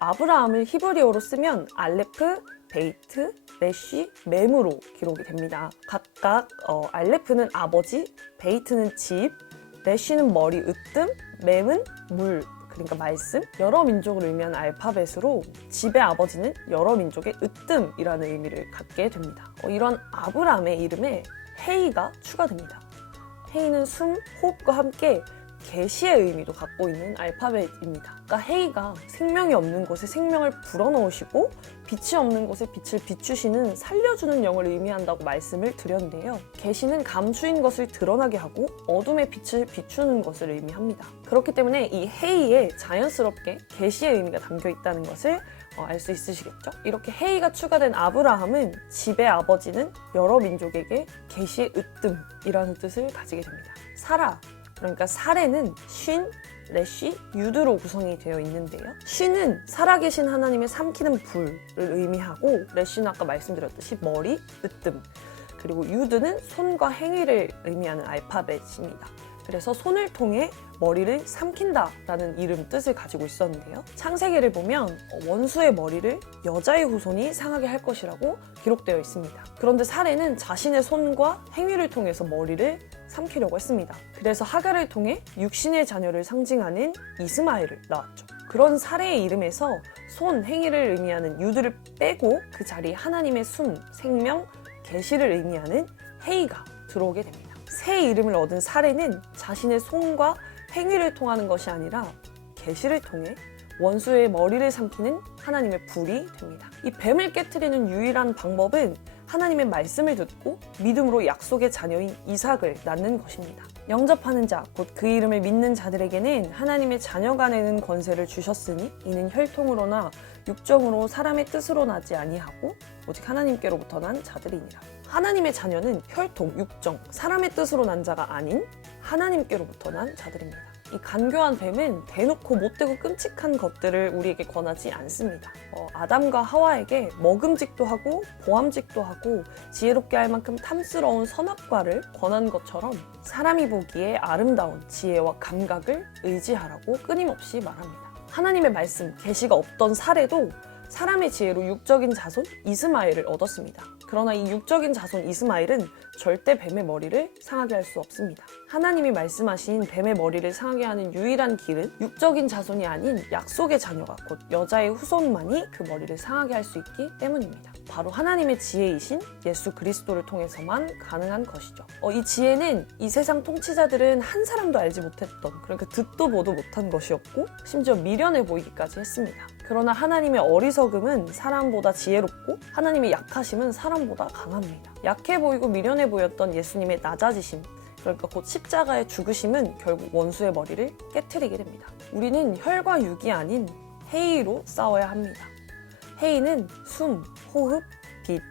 아브라함을 히브리어로 쓰면 알레프, 베이트, 레쉬, mem으로 기록이 됩니다. 각각 알레프는 아버지, 베이트는 집, 레쉬는 머리, 으뜸, mem은 물, 그러니까 말씀, 여러 민족을 의미하는 알파벳으로 집의 아버지는 여러 민족의 으뜸이라는 의미를 갖게 됩니다. 이런 아브라함의 이름에 헤이가 추가됩니다. 헤이는 숨, 호흡과 함께 계시의 의미도 갖고 있는 알파벳입니다. 그러니까 헤이가 생명이 없는 곳에 생명을 불어넣으시고 빛이 없는 곳에 빛을 비추시는 살려주는 영을 의미한다고 말씀을 드렸는데요. 계시는 감추인 것을 드러나게 하고 어둠의 빛을 비추는 것을 의미합니다. 그렇기 때문에 이 헤이에 자연스럽게 계시의 의미가 담겨 있다는 것을 알 수 있으시겠죠? 이렇게 헤이가 추가된 아브라함은 집의 아버지는 여러 민족에게 계시의 으뜸이라는 뜻을 가지게 됩니다. 사라, 그러니까 사레는 쉰, 레쉬, 유드로 구성이 되어 있는데요. 쉰은 살아계신 하나님의 삼키는 불을 의미하고, 레쉬는 아까 말씀드렸듯이 머리, 으뜸, 그리고 유드는 손과 행위를 의미하는 알파벳입니다. 그래서 손을 통해 머리를 삼킨다라는 이름 뜻을 가지고 있었는데요. 창세기를 보면 원수의 머리를 여자의 후손이 상하게 할 것이라고 기록되어 있습니다. 그런데 사레는 자신의 손과 행위를 통해서 머리를 삼키려고 했습니다. 그래서 하갈을 통해 육신의 자녀를 상징하는 이스마엘을 낳았죠. 그런 사레의 이름에서 손, 행위를 의미하는 유드를 빼고 그 자리에 하나님의 숨, 생명, 계시를 의미하는 헤이가 들어오게 됩니다. 새 이름을 얻은 사레는 자신의 손과 행위를 통하는 것이 아니라 계시를 통해 원수의 머리를 삼키는 하나님의 불이 됩니다. 이 뱀을 깨트리는 유일한 방법은 하나님의 말씀을 듣고 믿음으로 약속의 자녀인 이삭을 낳는 것입니다. 영접하는 자, 곧 그 이름을 믿는 자들에게는 하나님의 자녀가 내는 권세를 주셨으니 이는 혈통으로나 육정으로 사람의 뜻으로 나지 아니하고 오직 하나님께로부터 난 자들이니라. 하나님의 자녀는 혈통, 육정, 사람의 뜻으로 난 자가 아닌 하나님께로부터 난 자들입니다. 이 간교한 뱀은 대놓고 못되고 끔찍한 것들을 우리에게 권하지 않습니다. 아담과 하와에게 먹음직도 하고 보암직도 하고 지혜롭게 할 만큼 탐스러운 선악과를 권한 것처럼 사람이 보기에 아름다운 지혜와 감각을 의지하라고 끊임없이 말합니다. 하나님의 말씀, 계시가 없던 사례도 사람의 지혜로 육적인 자손 이스마엘을 얻었습니다. 그러나 이 육적인 자손 이스마엘은 절대 뱀의 머리를 상하게 할 수 없습니다. 하나님이 말씀하신 뱀의 머리를 상하게 하는 유일한 길은 육적인 자손이 아닌 약속의 자녀가 곧 여자의 후손만이 그 머리를 상하게 할 수 있기 때문입니다. 바로 하나님의 지혜이신 예수 그리스도를 통해서만 가능한 것이죠. 이 지혜는 이 세상 통치자들은 한 사람도 알지 못했던, 그러니까 듣도 보도 못한 것이었고 심지어 미련해 보이기까지 했습니다. 그러나 하나님의 어리석음은 사람보다 지혜롭고 하나님의 약하심은 사람보다 강합니다. 약해 보이고 미련해 보였던 예수님의 낮아지심, 그러니까 곧 십자가의 죽으심은 결국 원수의 머리를 깨트리게 됩니다. 우리는 혈과 육이 아닌 헤이로 싸워야 합니다. 헤이는 숨, 호흡, 빛,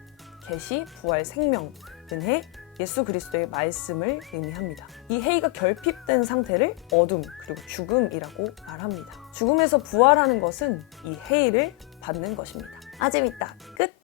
계시, 부활, 생명, 은혜, 예수 그리스도의 말씀을 의미합니다. 이 헤이가 결핍된 상태를 어둠 그리고 죽음이라고 말합니다. 죽음에서 부활하는 것은 이 헤이를 받는 것입니다. 아 재밌다. 끝!